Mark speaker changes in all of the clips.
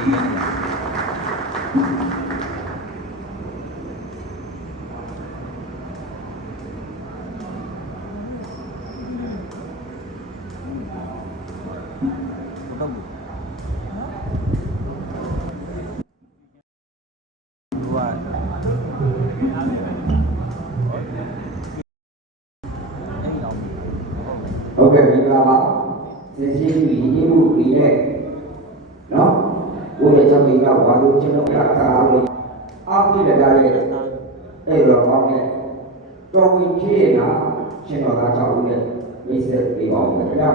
Speaker 1: ဟုတ်ကဲ့မင်္ဂလာပါစင်စစ် ပြီးဒီမှုဒီနဲ့နော်ဘုရားကျောင်းကြီးကဝါလို့ကျွန်တော်ကကာလို့အားပြည့်ကြတဲ့အဲ့တော့ကောင်းတဲ့တော်ဝင်ဖြည့်နာရှင်တော်သား6ဦးနဲ့မိတ်ဆက်ပြီးပါဦးခင်ဗျာ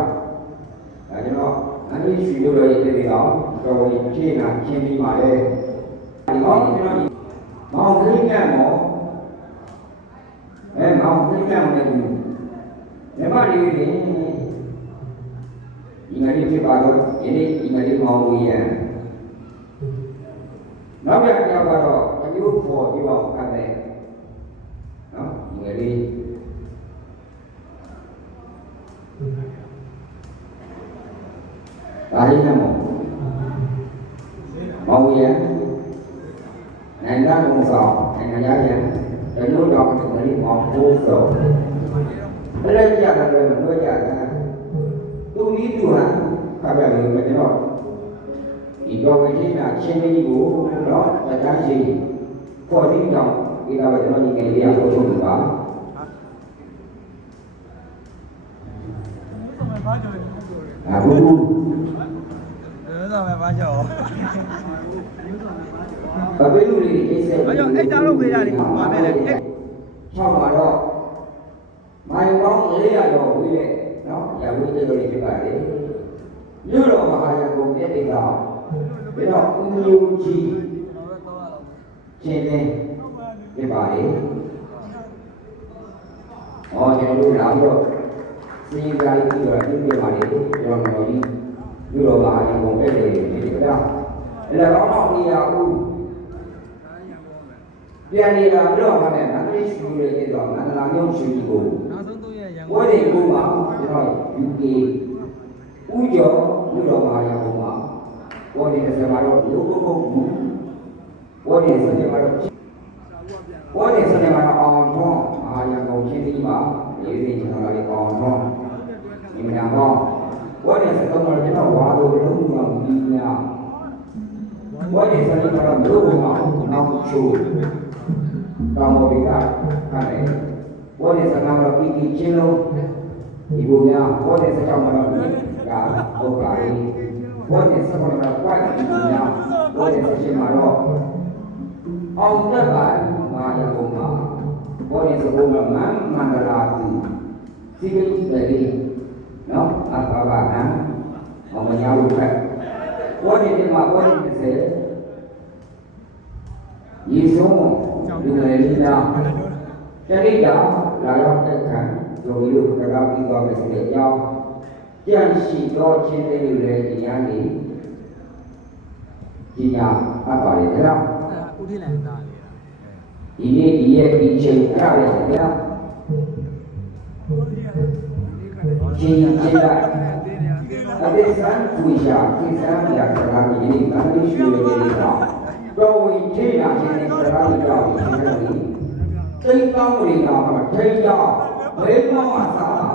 Speaker 1: ဒါကျွန်တော်အနည်းရှိလို့ရတဲ့ဒီကောင်တော်ဝင်ဖြည့်နာရှင်းပြီးပါလေဒီကောင်ကျွန်တော်မောင်ကလေးကမောအဲမောင်ကလေးကမောလည်းဒီမြမလေးတွေဒီငါလေးဖြစ်ပါတော့ယနေ့ဒီငါလေးမောင်လို့ရံနော က်တစ်ယောက်ကတော့အမျိုးပေါ်ပြီးအောင်ခတ်တယ်နော်ဒီငါလေးဒါလေးနဲ့မောင်မောင်ရံနိုင်တာကုံဆောင်နိုင်ငံရရံဒီလိုတော့ဒီငါလေးမောင်ပိုးစောဘယ်လိုကြတာလဲမ ပြောကြတာသူဤသူဟာခါပြလို့ပဲကျွန်တော်ဒီတော့ဝိသိနာရှင်းလေးကိုတော့တရားရှိပေါ်ပြီးတော့ဒီကပဲကျွန်တော်ဒီငယ်လေးကိုထုတ်ပါအခု
Speaker 2: ဒါဆိုပဲဘာကြောင့်
Speaker 1: ဗပိလူလေးအိစက်
Speaker 2: ဘာကြောင့်အိတ်တာလို့ပေးရတယ်ဘာပဲလဲအိတ်
Speaker 1: ချောက်မှာတော့မိုင်ပေါင်း400တော့ဝေးတဲ့နော်ရဝေးတဲ့လိုလေးဖြစ်ပါလေမြို့တော်မဟာရကုန်ပြည့်တဲ့ကောင် ပြီးတော့ဦးမျိုးကြီးရှင်လင်းဖြစ်ပါလေ။ဟောကျွန်တော်တို့လာပြီးတော့စီရင်ကြပြီးတော့ပြုပြပါလေ။ကျွန်တော်တို့ဒီပြုတော်ပါရင်ပုံပဲလေဒီကဒါ။အဲ့ဒါတော့နေရာဦးပြန်နေတာပြီးတော့မှလည်းမန္တလေးရှိရတဲ့တော့မန္တလာမြို့ရှိကြီးကို
Speaker 2: နောက်ဆုံးတော့ရရန်
Speaker 1: ဝဲဒီကိုမှာကျွန်တော် UK ဥကျော်ပြုတော်ပါရပုံ မှာဝဲဒီဆက်မှာတော့လူပုဂ္ဂိုလ်ဘူးဝဲဒီဆက်မှာတော့ဝါဒီစနေမှာအောင်ထွန်းအာရကုန်ချင်းဒီမှာလေးလေးကျွန်တော်လေးအောင်ထွန်းဒီမှာတော့ဝါဒီစတော့ကျွန်တော်ဝါလို့လုံးဝမပြီးညာဝါဒီစနေမှာတော့ဘုရားနောက်ချိုးတောင်ပေါ်ကကနေဝါဒီစနာမှာပြီးပြီးချင်းလုံးဒီဘုရားဝါဒီစကြောင်မှာတော့ဒီကဟုတ်ပါ၏ ဝါဒီစကောမှာတော့ပွိုက်ဒီညာဝါဒီစချင်းမှာတော့အောင်တက်ပါမာယဘုံမှာဘောရင်စဘုံမှာမန္မန္တရာတိစီကိတည်းနော်အပဘာဟံအောင်မညာလို့ဖက်ဘောရင်ဒီမှာဘောရင်30ရေဆုံးလူငယ်လေးသားတရိတာလာရောက်တဲ့ခံဇော်ရီတို့ကကားပြီးသွားမယ်ဆိုတဲ့အကြောင်း ကြံ့ရှိသောချင်းလေးတွေလည်းဒီညာနေဒီညာအပ်ပါလေတဲ့နော်
Speaker 2: ဦးထီလန်သားလေး
Speaker 1: ဒီနေ့ဒီရဲ့ဒီချိန်အဲ့ဒါလေဗျာချိန်ချိန်လိုက်အတိစံပူရှာကိစ္စံရကလာမီဒီကံဒီရှိရတဲ့တော့တော်ဝင်ချိန်လာခြင်းနဲ့တရားတော်ကိုရှင်းလို့တိတ်ကောင်းတွေကမှထိတ်တော့ဘယ်မှမစား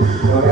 Speaker 1: Okay.